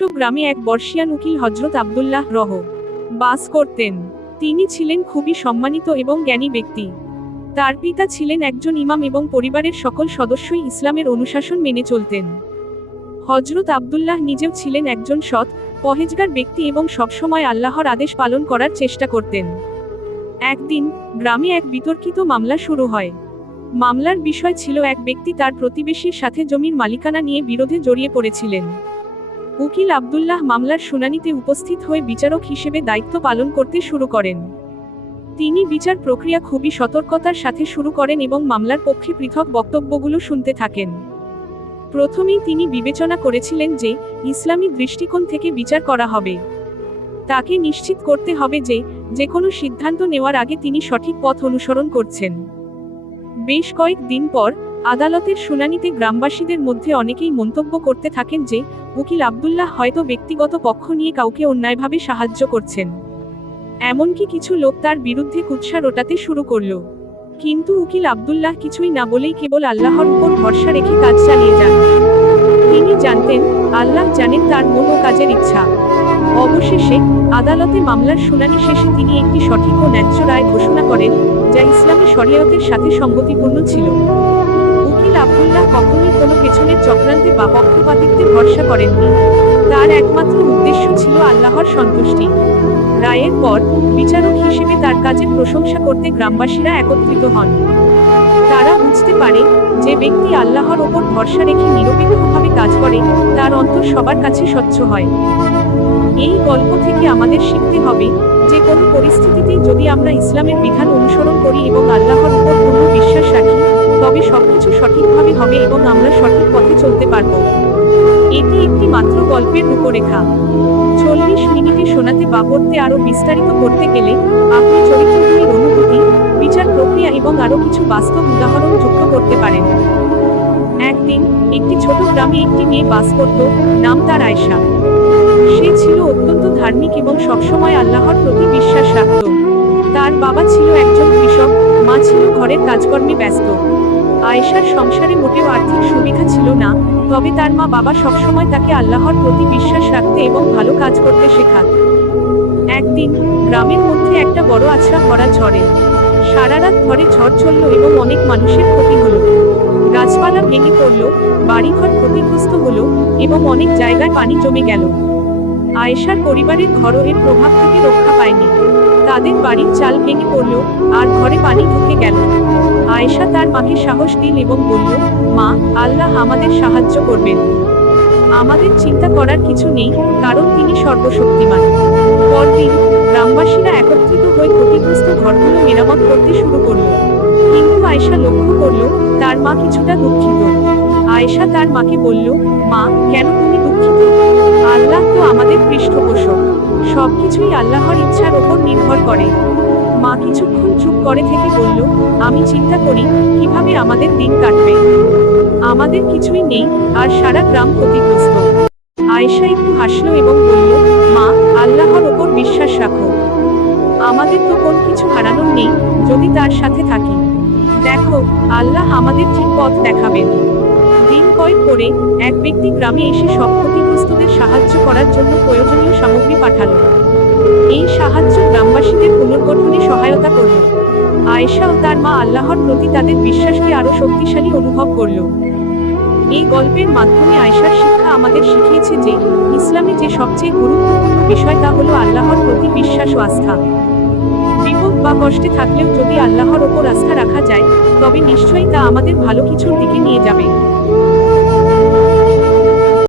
গ্রামে এক বর্ষিয়ান উকিল হযরত আব্দুল্লাহ রহ বাস করতেন। তিনি ছিলেন খুবই সম্মানিত এবং জ্ঞানী ব্যক্তি। তার পিতা ছিলেন একজন ইমাম এবং পরিবারের সকল সদস্যই ইসলামের অনুশাসন মেনে চলতেন। হযরত আব্দুল্লাহ নিজেও ছিলেন একজন সৎ, পরহেজগার ব্যক্তি এবং সবসময় আল্লাহর আদেশ পালন করার চেষ্টা করতেন। একদিন গ্রামে এক বিতর্কিত মামলা শুরু হয়। মামলার বিষয় ছিল এক ব্যক্তি তার প্রতিবেশীর সাথে জমির মালিকানা নিয়ে বিরোধে জড়িয়ে পড়েছিলেন। উকিল আব্দুল্লাহ মামলার শুনানিতে উপস্থিত হয়ে বিচারক হিসেবে দায়িত্ব পালন করতে শুরু করেন। তিনি বিচার প্রক্রিয়া খুবই সতর্কতার সাথে শুরু করেন এবং মামলার পক্ষে পৃথক বক্তব্যগুলো শুনতে থাকেন। প্রথমেই তিনি বিবেচনা করেছিলেন যে ইসলামী দৃষ্টিকোণ থেকে বিচার করা হবে। তাকে নিশ্চিত করতে হবে যে কোনো সিদ্ধান্ত নেওয়ার আগে তিনি সঠিক পথ অনুসরণ করছেন। বেশ কয়েক দিন পর আদালতের শুনানিতে গ্রামবাসীদের মধ্যে অনেকেই মন্তব্য করতে থাকেন যে উকিল আব্দুল্লাহ হয়তো ব্যক্তিগত পক্ষ নিয়ে কাউকে অন্যায়ভাবে সাহায্য করছেন। এমনকি কিছু লোক তার বিরুদ্ধে কুৎসা রটাতে শুরু করল। কিন্তু উকিল আব্দুল্লাহ কিছুই না বলেই কেবল আল্লাহর উপর ভরসা রেখে কাজ চালিয়ে যান। তিনি জানতেন আল্লাহ জানেন তার মন ও কাজের ইচ্ছা। অবশেষে আদালতে মামলার শুনানি শেষে তিনি একটি সঠিক ও ন্যায্য রায় ঘোষণা করেন, যা ইসলামী শরিয়তের সাথে সঙ্গতিপূর্ণ ছিল। উকিল আব্দুল্লাহ কখনোই কোনো পেছনের চক্রান্তে বা পক্ষপাতিত্বে ভরসা করেননি। তার একমাত্র উদ্দেশ্য ছিল আল্লাহর সন্তুষ্টি। রায়ের পর বিচারক হিসেবে তার কাজের প্রশংসা করতে গ্রামবাসীরা একত্রিত হন। তারা বুঝতে পারে যে ব্যক্তি আল্লাহর ওপর ভরসা রেখে নিরপেক্ষভাবে কাজ করে তার অন্তর সবার কাছে স্বচ্ছ হয়। এই গল্প থেকে আমাদের শিখতে হবে যে কোনো পরিস্থিতিতেই যদি আমরা ইসলামের বিধান অনুসরণ করি এবং আল্লাহর উপর পূর্ণ বিশ্বাস রাখি, তবে সবকিছু সঠিকভাবে হবে এবং আমরা সঠিক পথে চলতে পারব। এটি একটি মাত্র গল্পের রূপরেখা। 40 মিনিটে শোনাতে বা পড়তে আরও বিস্তারিত করতে গেলে আপনি চরিত্রগুলির অনুভূতি, বিচার প্রক্রিয়া এবং আরও কিছু বাস্তব উদাহরণ যুক্ত করতে পারেন। একদিন একটি ছোট গ্রামে একটি মেয়ে বাস করত, নাম তার আয়েশা। সে ছিল অত্যন্ত ধার্মিক এবং সবসময় আল্লাহর প্রতি বিশ্বাস রাখত। তার বাবা ছিল একজন কৃষক, মা ছিল ঘরের কাজকর্মে ব্যস্ত। আয়েশার সংসারে মোটেও আর্থিক সুবিধা ছিল না, তবে তার মা বাবা সবসময় তাকে আল্লাহর প্রতি বিশ্বাস রাখতে এবং ভালো কাজ করতে শেখাত। একদিন গ্রামের মধ্যে একটা বড় আছড়া ভরা ঝড়ে সারা রাত ধরে ঝড় চলল এবং অনেক মানুষের ক্ষতি হলো। গাছপালা ভেঙে পড়ল, বাড়িঘর ক্ষতিগ্রস্ত হলো এবং অনেক জায়গায় পানি জমে গেল। আয়েশার পরিবারের ঘরও এর প্রভাব থেকে রক্ষা পায়নি। তাদের বাড়ির চাল ভেঙে পড়ল আর ঘরে পানি ঢুকে গেল। আয়েশা তার মাকে সাহস দিল এবং বলল, মা, আল্লাহ আমাদের সাহায্য করবেন। আমাদের চিন্তা করার কিছু নেই, কারণ তিনি সর্বশক্তিমান। পরদিন গ্রামবাসীরা একত্রিত হয়ে ক্ষতিগ্রস্ত ঘরগুলো মেরামত করতে শুরু করল। কিন্তু আয়েশা লক্ষ্য করল তার মা কিছুটা দুঃখিত। আয়েশা তার মাকে বলল, মা, কেন তুমি দুঃখিত? আল্লাহ তো আমাদের পৃষ্ঠপোষক। সবকিছুই আল্লাহর ইচ্ছার ওপর নির্ভর করে। মা কিছুক্ষণ চুপ করে থেকে বলল, আমি চিন্তা করি কিভাবে আমাদের দিন কাটবে। আমাদের কিছুই নেই আর সারা গ্রাম ক্ষতিগ্রস্ত। আয়েশা একটু হাসলো এবং বলল, মা, আল্লাহর ওপর বিশ্বাস রাখো। আমাদের তো কোন কিছু হারানোর নেই যদি তার সাথে থাকি। দেখো, আল্লাহ আমাদের ঠিক পথ দেখাবেন। দিন কয়েক পরে এক ব্যক্তি গ্রামে এসে সব ক্ষতিগ্রস্তদের সাহায্য করার জন্য প্রয়োজনীয় সামগ্রী পাঠালো। এই সাহায্য গ্রামবাসীদের পুনর্গঠনে সহায়তা করল। আয়েশা ও তার মা আল্লাহর প্রতি তাদের বিশ্বাসকে আরও শক্তিশালী অনুভব করল। এই গল্পের মাধ্যমে আয়েশার শিক্ষা আমাদের শিখিয়েছে যে ইসলামে যে সবচেয়ে গুরুত্বপূর্ণ বিষয় তা হলো আল্লাহর প্রতি বিশ্বাস ও আস্থা। বিপদ বা কষ্টে থাকলেও যদি আল্লাহর ওপর আস্থা রাখা যায়, তবে নিশ্চয়ই তা আমাদের ভালো কিছুর দিকে নিয়ে যাবে।